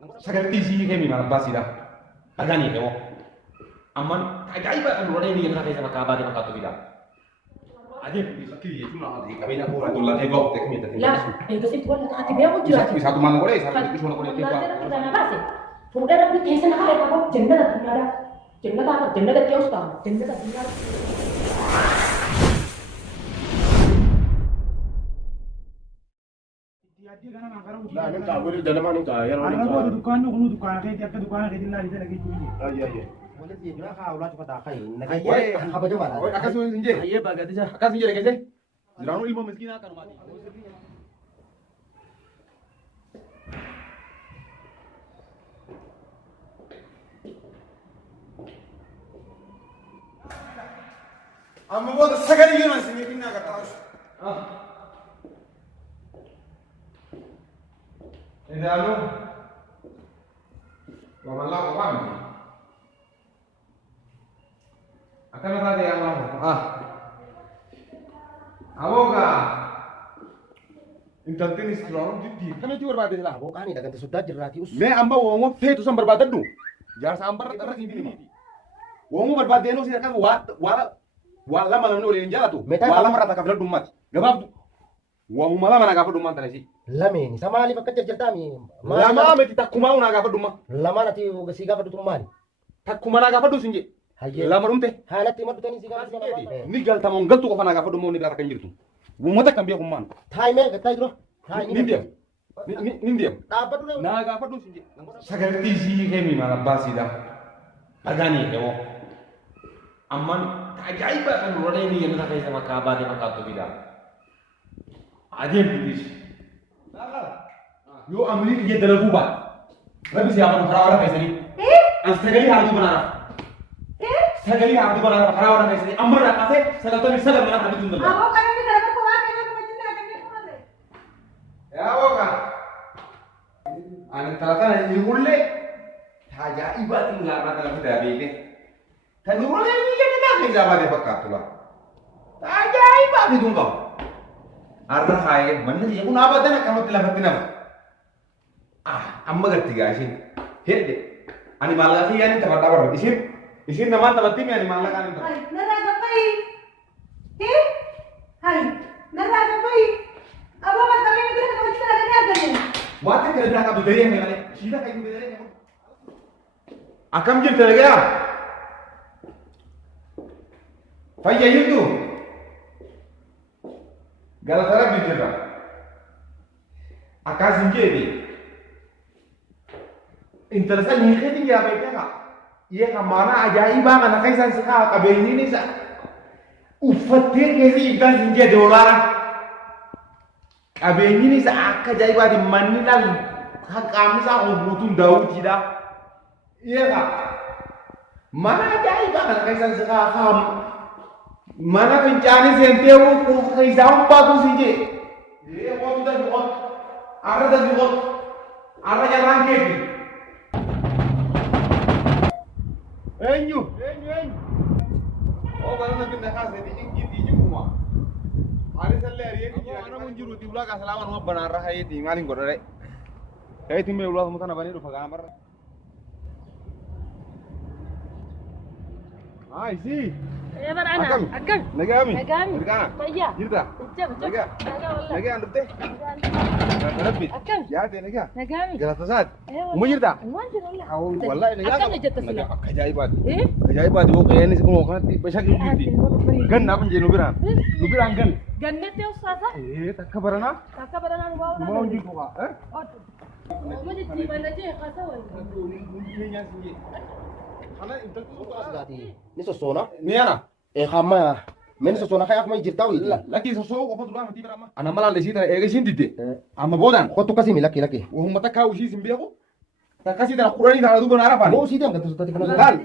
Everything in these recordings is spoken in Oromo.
Sagaltii sii kee miidhaan abbaa siidaa. Dhagaan eegamoo. Amman ajaa'iba kan warreen biyya kana keessa bakka baatee fakkaatu fidaa. Adeemsi fakkii jechuun qabeenya koolaa tollatee bahu teekmii ta'e. Laa, eegasitti wal naqaatti beeku jiraatu. Isaatu maal godhee isaatu ishuma godhee teekmii. Kana baase. Fuudhee rabbi keessa na haa eegamu jannata dunyaadha. Jannata ta'us ta'a. Jannata dunyaadha. لا نقطع ولد انا ما نقطع يا انا ما اقول دكان نقول دكان خيتي اكل دكان خيتي لا يجي لك اي اي ولد يجوا خاولات فتح خير اي apa coba Oi, akas mo sinje. iya bagat aja Akas sinje kasi. Zirano ilmu miskin akan mati. Amma bu da sagari yunus ne kinna ka tawo. Ida lu. Wa malla ko pam. Akan ada yang mau. Awoga. Intantin strong di. Kana ti warba de la. aku kan tidak ganti sudah jerati us Me amba wongo fetu sam barbadadu. Jar sambar terus ini. Wongo barbadeno sih kan wala malam nuri injala tu. Wala marata ka filadum mat. Gabab. Wongo malam na ka fadum mat tadi. lame ni sama ali fakkat jertami Lama me kita kumau na ka fadum mat. lama nanti siga fadu tumani Takuma na ka fadu sinje. haye Lama rumte. halati madu tani siga Ni gal tamon galtu ko fana ka fadu mo ni ka kan jirtu. Wo mata kan biya kumman. thai me gatai dro thai Ni dia. Ni dia. dapat dulu Na ga fadu sinje. Sagalti si ke mi mala basida. Agani ewo. Amman ajaiba kan rode ni yana kai sama ka ba de maka to bida. Ajem bidis. Yo amri ye dalagu ba. Rabi siapa farawara kai sari. An sagali hardu banara. Sagali hardu banara farawara kai sari. Amr na kase salato ni sagal mana hadu dundal. Abo kana ni dapat ko wake ko macam na kanya ko male. Ya woka. An talata ni ulle. Ajaiba tinggal mata la fida bege. Kan ulle ni ke kita kai jaba de fakatula. Ajaiba di dungkau. Arna hai manne ye kun abadana kamut la fatina. Amma gatti gashi. Hede. Ani malati yani tabata isin naman tabati me ani malaka ani. Hai, naraga pai. He? Hai, naraga pai. Abo man kami ni ko macam na kanya ganyan. Wate kare beraka tu dari mane. Sida kai tu dari. Akam jir tergaya. Fayya yudu. Galatara bijira. Akas injedi. Interesan ni khedi ya baiknya. Ye kamana ajaiba kana kaisan sika kabeni ni sa. Ufatte kesi ibdan sinje dolar. Kabeni ni sa akka jaiba di manilal hakami sa ubutun dauti da. Ye ka. Mana ajaiba kana kaisan sika kam. Mana pencani senteu ko kaisam patu sinje. Ye ko tu da bukot. Ara da bukot. Ara jalan kedi. Enyu. Oh, baru nak nak kasih ni ingin di rumah. Hari salle hari ini mana munjuru di ulah kasalaman rumah benar hai di ngaling kodare. Hai timbe ulah semua tanah bani rupa kamar. Hai si. Ya barana. Akan. Lagi kami. Lagi. Berkana. Iya. Jirta. Jam. Lagi. Wallah. Lagi anduk teh. Rabit. Akan. Ya teh lagi. Nagami. Galas tasat. Ewa. Mau jirta? Wanjir wallah. Kau wallahi lagi. Akan aja tasna. Kajaibat. Eh? Kajaibat wo kaya ni semua kan besar gitu. Gan apa jadi nubiran? Nubiran gan. Gannet ya ustaza? Tak kabarana? Kakak barana bawa. Mau jitu kak? Oh. Mau di tiban aja ya kata wal. berarti ni sosona Ni ana? kama men sosona kayak mau jirtawi Laki sosok ko fatu mati berama. Ana malan de sita ege sindite. Amma bodan. kotu kasih mi laki Wo hum mata kau si simbiako. Ta kasi da qurani da du bona arafa. mau sih dia ganti sudah Dal.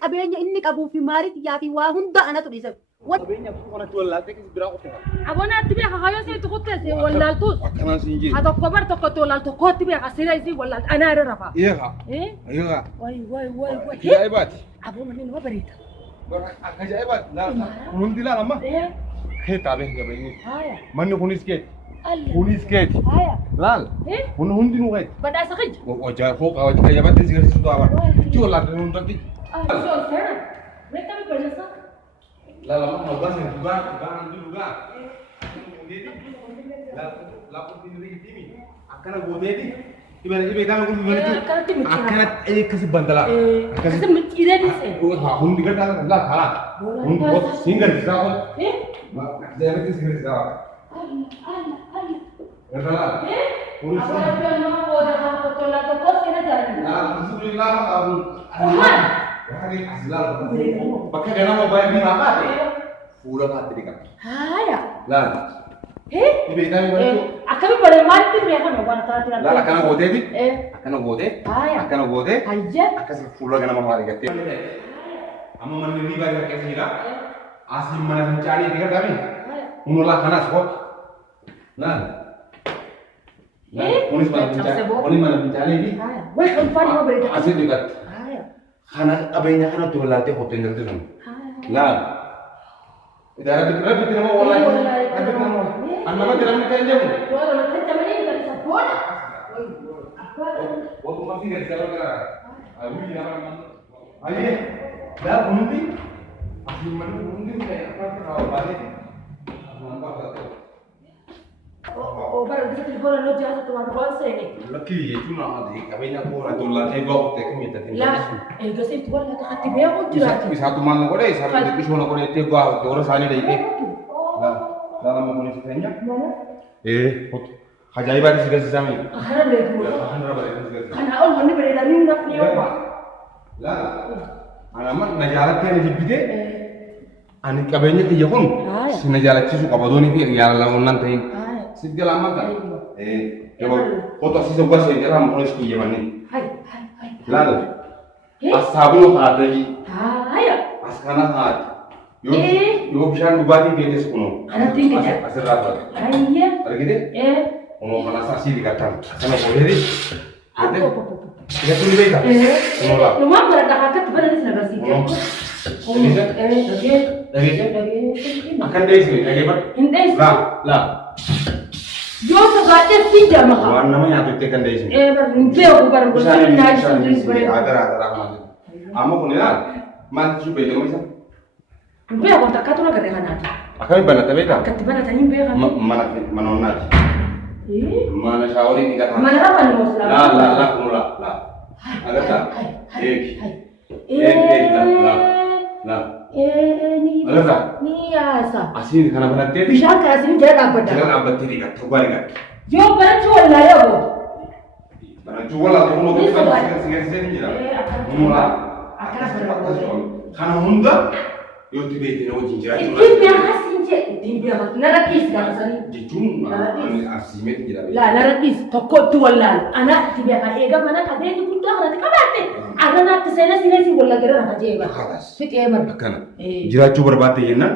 Qabeenya inni qabu fi maarit yaa fi waa hunda anatu dhisa. Abenya ko na tuwala te kisi birako te. Abona tibi khayo sai tukutte sai wallal tus. Kana sinje. Hada kobar to koto lal to kotti bi kasira isi wallal ana rafa. Iya ka. Eh? Iya. Wai. Kajaibat. Abu manin wa barita. Kajaibat. La. Mun dila lama. Eh? He tabe ga bayi. Haya. Manni kunis ke. kunis keeti Haya. laal Eh? kun hundi nu keeti Badhaasa kija. wajaa fooqa wajaa jabaatti si garsiisu ta'a itti wallaatte hundatti Soo seera. Meeqa mi badhaasa? laal amma hoggaa sin dhugaa hanti dhugaa laal dhimi akkana gooteeti dhibee kaana kun Akkanatti micciirama. akkanatti akkasi bantalaa Akkasi micciiree dhiisee. hundi gaddaa laal karaa hundi siin garsiisaa ol Eh? jabaatti si garsiisaa gaddaa Apa yang nama bodoh kamu betul atau kau kena jadi? Pakai dana mau bayar lima apa? Udah mati di kan? Haya. Lah, Eh? ini beda nih bang. Akan boleh mati mereka mau kalau tidak. Lah, akan gote di? Eh? Akan gote? Haya. Akan gote? Aja. Akan sih full kan mau mati gitu. Amma mandiri bayar kayak sih lah. Asli mana mencari tiga kami. Haya. Unulah panas kok. Nah. Nah, polis mana mencari ini? Haya. Wah, kamu mau beri. Asli dekat. Haya. Karena abainya kan tuh latih hotel itu kan. Haya. Lah. Tidak ada mau orang. Ada mau. Anda tidak mau kerja mu. Kalau kita mana kita bisa bodoh. Apa? Waktu masih nggak bisa kerja. Ayo jangan mana. Ayo. Dah bunti. Asli mana bunti kayak apa kalau balik. Nampak tak? Oh, baru bisa telepon lo jangan tuan bos ini. Laki itu nak ada. Kami nak orang tu latih bawa hotel kami tak tinggal. Lah, kasi tuan lah tak tiba aku jual. Bisa satu mana kau deh. Sampai di sana kau deh tiap bawa. Orang sana deh ke. Lah, dalam polis kayaknya. Mana? Kajaiban sih kami. Karena beli dulu. Karena orang mana beli dari nak ni apa? Lah, alamat najarat kan dibide. Ani kabenya ke yakun. Si najarat sih suka bodoni ke ya lawan nanti. Sidga lama kan? Coba foto sih sebuah sih dalam polis ki zaman ini. Hai. Lalu, ashabu hadai, Hai. askana had. Yo bisa dubati dia sekono. Ada tinggi je. Asal apa? Iya. Ada gitu? Ono mana saksi dikatakan. Sama boleh di. Ada. Tidak tulis beda. Nolak. Rumah berada dekat pada di sana sih. Lagi akan dari sini, lagi apa? Ini. Lah. Yo segatnya tidak maka. Warna namanya apa tekan dari sini? Berhenti aku baru bersama nasi sendiri. Ada rahmat. Amo kunila, man coba itu bisa. Be aku tak katu nak dengan nanti. Akan ibarat tapi kan? Ketiba nak tanya be kan. Mana nanti? Mana syawari ni kata? Mana apa nih mas? Lah, kunula, lah. Ada tak? Lah. Ni. Ada tak? Ni asa. Asin kana berarti? Bisa kasih jaga apa dah? Jangan abad tiri kat, coba kan? Yo berjual lah ya bu. Mana jual lah, kalau kita singgah sini je. Kunula. Akan berapa? Kana hunda, yo tiba tiba no jinjira. Itu biar kasih je. Itu biar narakis dah sini. Jijun, ani asimet je dah. La narakis toko tualan. Anak tiba ega mana kade itu pun dah nanti kabate. Anak sana sini sih bola kira nak aja ega. Khalas. Fit eman. Kana. Jira coba berbati je na.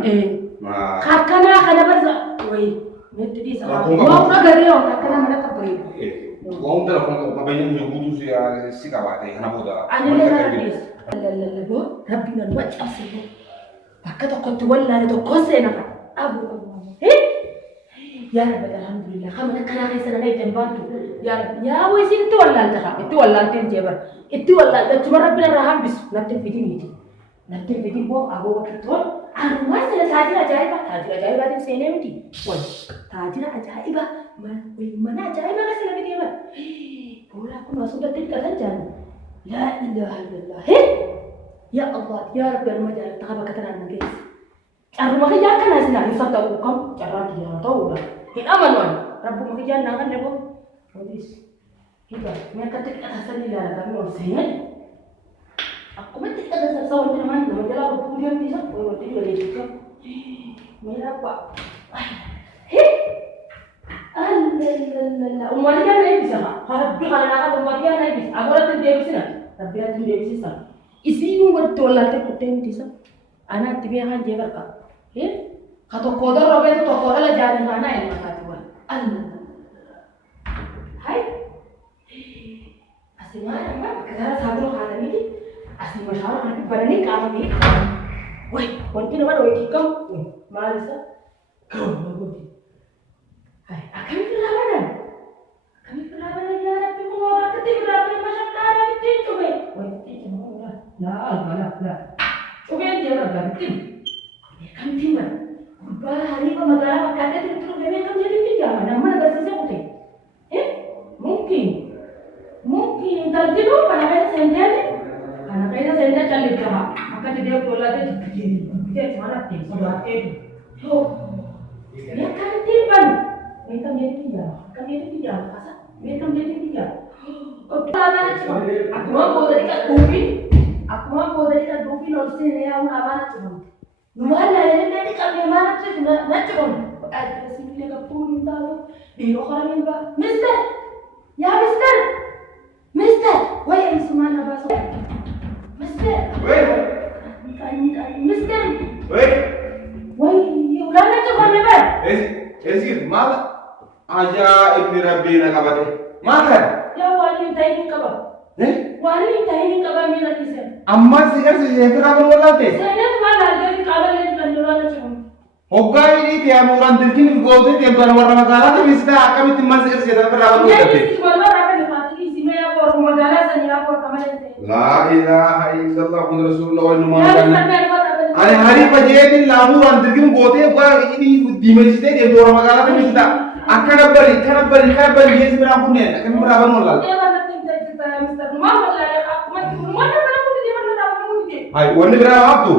Kakana kana berza. Woi, nanti di sana. Mau nak gari orang kakana mana kabari. Kau dah kalau kabenya punya butuh si kawate, kana boda. Ani le narakis. La bo. Rabbi nan wajh asibu. Pakai toko tualan itu kosena. Abu. Ya Rabbi alhamdulillah. Kamu nak kana kaisa na itu bantu. Ya Rabbi. Ya woi sin tualan tak. Itu tualan tenjebar. Itu tualan. Cuma Rabbi raham bis. Nanti fidin itu. Nanti fidin bo abu waktu. Anu masih tajir ajaib. Tajir ajaib ada sini mesti. Woi. Tajir ajaib. Mana ajaib mana sih lagi dia? Bola aku masuk dari kerajaan. La ilaha illallah. Ya Allah. Ya Rabbi al-Majid. Tak apa kata nanti. Aku makin jangan nasi nasi satu kamu cara dia tahu dah. Ini aman wan. Rabu makin jangan nangan deh bu. Habis. Kita, mereka tidak asal di dalam kami orang sehat. Aku mesti ada sesuatu teman teman jalan aku punya di sana. Oh, itu boleh juga. Mereka apa? Allah. Umatnya naik bisa tak? Harap kalau nak umatnya naik bisa. Aku orang tidak bisa. Tapi aku tidak bisa. Isi itu betul lah terputus di sana. Anak tiba kan jaga kak. Kata kodar apa itu kodar lah jadi mana yang nak tuan. Allah. Hai. Asli mana kan? Kerana sabun khana ni. Asli masyarakat nanti berani kami ni. Woi, mungkin mana woi kikam? Malisa. Kau bagus. Hai, akan kelabaran. Kami kelabaran ya Rabbi mau akati berapa masyarakat itu coba. Wah, itu mana? Lah. Coba dia berapa tim? Kan tim kan. Hari pemegara makanya itu bebek kan jadi tiga. Mana bersisa putih? Mungkin tadi tu anak saya sendiri cari jahat. Maka dia bola dia cuma tim sudah itu. Dia kan tim kan. Mereka jadi tiga. Mereka jadi tiga. Aku mau dari kat Gopi nol sini ya mana cuma. Mana ini kami mana tu nak cuma. Ada sini dia kapun tahu. Di orang yang bah, Mister, why are you so mad about so? Mister, Mister, why you lana cuma lebar? Esir, mana? Aja ibni Rabbi nak apa deh? Mana? Ya wali tahu kaba. Wali tahu kaba mina kisah. Amma sigar sejenis apa bola teh? Saya tu mana ada kaba lagi lana cuma. Hogai ini tiap orang terkini gol itu tiap orang magala tu bisa kami timman sigar sejenis apa bola Ya teh? ini sekolah apa ni mati di sini apa orang magala seni apa kamaran teh. La ilaha illallah Muhammad Rasulullah wa Ya numan. Ane hari pajetin lamu orang terkini gote gua ini dimensi tiap orang magala tu bisa. Akan beri dia sebenarnya punya. Akan berapa nolal? Ya mana tim kita Mister Muhammad lah aku mati mana aku dia mana dapat kamu dia. Hai, warna berapa waktu?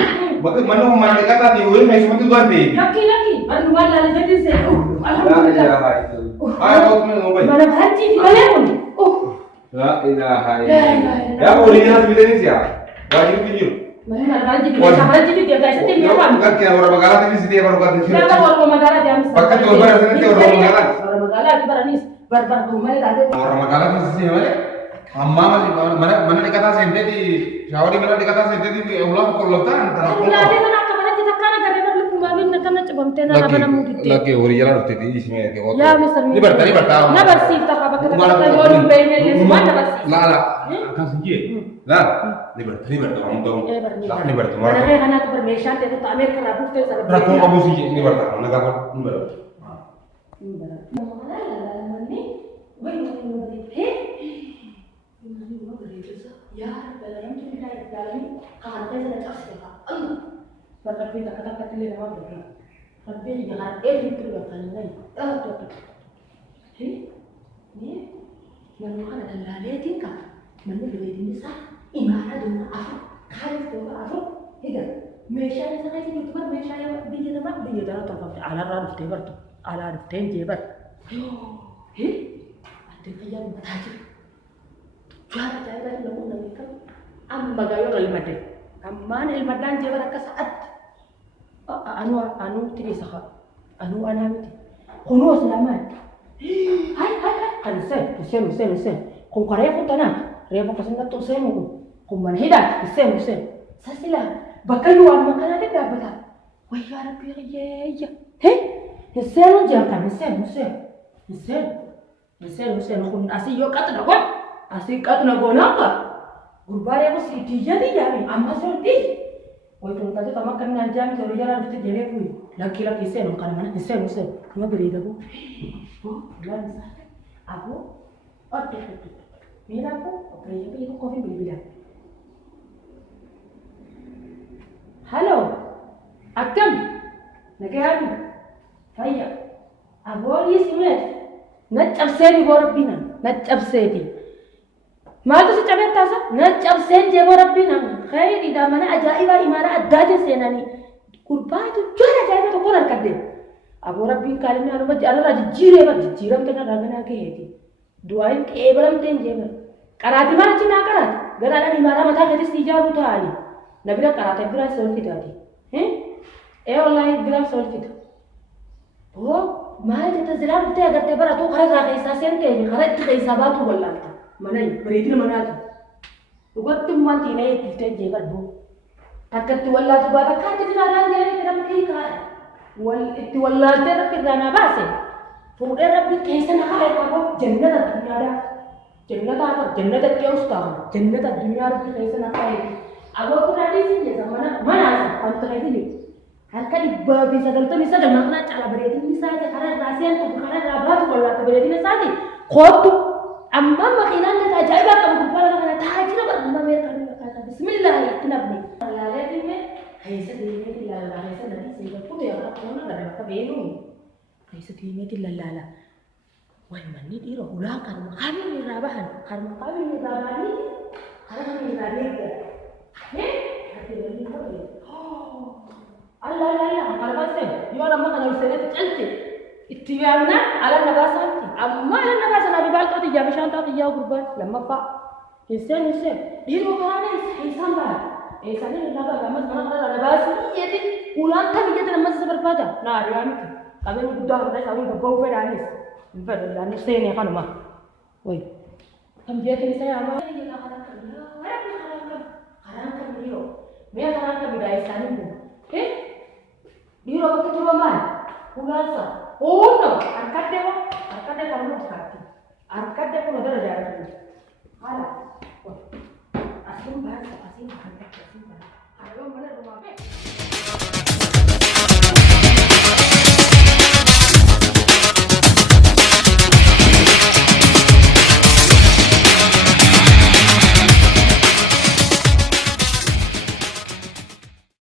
Mana mana kata di UI mai semua tu ganti. Laki baru wala jadi saya. La Alhamdulillah. ilaha illallah. Hai, kau tu mau Mana haji di mana pun. La ilaha illallah. Ya, original seperti ini sih. Wajib tunjuk. Mana haji di mana haji di dia guys tim apa? Bukan kira orang magala tapi sini orang ganti. Siapa orang magala dia Mister. Pakai tu orang sini orang magala. Orang magala kita nih barbar rumah ada. Orang magala tu sini mana? Amma masih mana dikata sente di Saudi mana dikata sente di Allah kalau tan tanah Tidak ada mana kamera kita kan ada baru kumabin nak nak coba tena apa namu gitu. lagi original tu di sini ke Ya Mister. Ini bertani. Na bersih tak apa kita orang bayar ni semua na bersih. La kan sini. La ini bertani untuk. Ini bertani. Mana kan anak tu bermesha tu tak ambil kerabu tu sana. Berapa kamu sih ini bertani? Nak apa? Ini bertani. Ya, dalam kita dalam kahar kita nak cakap apa? Berkat kita kata-kata ni nama berkat. Tapi jangan itu berkat lain. Tu. Ni mana ada lari tingkah. Mana boleh dimisah? Imarah dengan aku. Kharis tu aku. Tidak. Mesha ni sangat ini tu mesha yang dia nama dia dah tahu. Alarm tebar tu. Alarm tebar. Ada kaya bertajam. Juara dari lamun nangikam amma gayo ilmade amman ilmadan jebara ka saat anu tiri saka anu anamiti kono selamat hai kan sen kon kare ko tanah rebo kasen to semu kon manhida sen sasila bakalu an makana de dabata wah ya rabbi ya sen jangan sen kon asiyo kata dapat asik kat nak guna apa? Gurbara aku sedih jadi jadi, amma sedih. Oi tu tadi tamak kan nanjang cari jalan itu jadi kui. Laki-laki sen kan mana sen, cuma beri dah aku. Bulan aku, tu. Mira aku, jadi itu kopi beli bilang. Halo, akam, nak apa? Saya, aku ni sebenarnya nak absen di bawah bina, nak absen. ما تسي جابت تاسا نجاب سين جابو ربنا خير إذا منا أجائب إمارة أداج سيناني قربان تجارة جائبة تقول الكذب أبو ربي كلمة أنا بجي أنا راجع جيرم تنا رغنا كهدي دعائم كإبرام تين جيبر كراتي ما نجي ناكرات غير أنا إمارة متى كذي سيجارو تاني نبينا كراتي برا سولفي دادي والله برا سولفي دو ما تزلان بتاعك تبرا تو خرج راقي ساسين كذي خرج تخي سباتو والله Mana beredil mana tu? Ugat tu mati naik kita jebat bu. Takat tu wallah tu bapa kan jadi orang jadi kita mesti kan. Itu wallah tu tapi gana basi. Pura Rabbi kaisa nak kaya apa? Jannah dunia ada. Jannah apa? Jannah kya ustaz? Jannah dunia Rabbi kaisa nak kaya. Abu aku nanti sini zaman mana? Antara ini. Harka dibagi sagaltamii sagal makna cala bareedinni isaati karaa irraa seentu karaa irraa baatu wallaata bareedina isaati kootu amma makiinaan ajaa'iba qabu gubbaa kana taajira barnuma meeqa ni fakkaata bismillah itti nafne laalee dhimme keessa deemeeti laala keessa nadi seega kutu yaa kana gara akka beenu keessa deemeeti laala wal manni dhiira ulaa karma kamin irraa bahan karma kamin irraa bahanii karaa kamin irraa deegga hati waliin qabe Allah kalau pasal, dia orang makan harus sedih cantik. Itu yang mana? Alam nabasa nanti. Amma alam nabasa nabi bal tu tiga besar tu tiga kurban. Lama pak. Insan. Dia orang ni insan bar. Insan ni nabas gamas mana kalau nabasa ni jadi ulang kan dia tu nabas seberapa. Nah dia ni. Kami ni budak kita kami berbau feranis. Feranis ni kan mah. Oi. Kami dia ni saya apa? Dia nak karam dia. Dia karam dia insan ni. Di rumah kita rumah, ulasa. Oh no, arkade kamu sakti. Arkade pun ada jalan. Halah.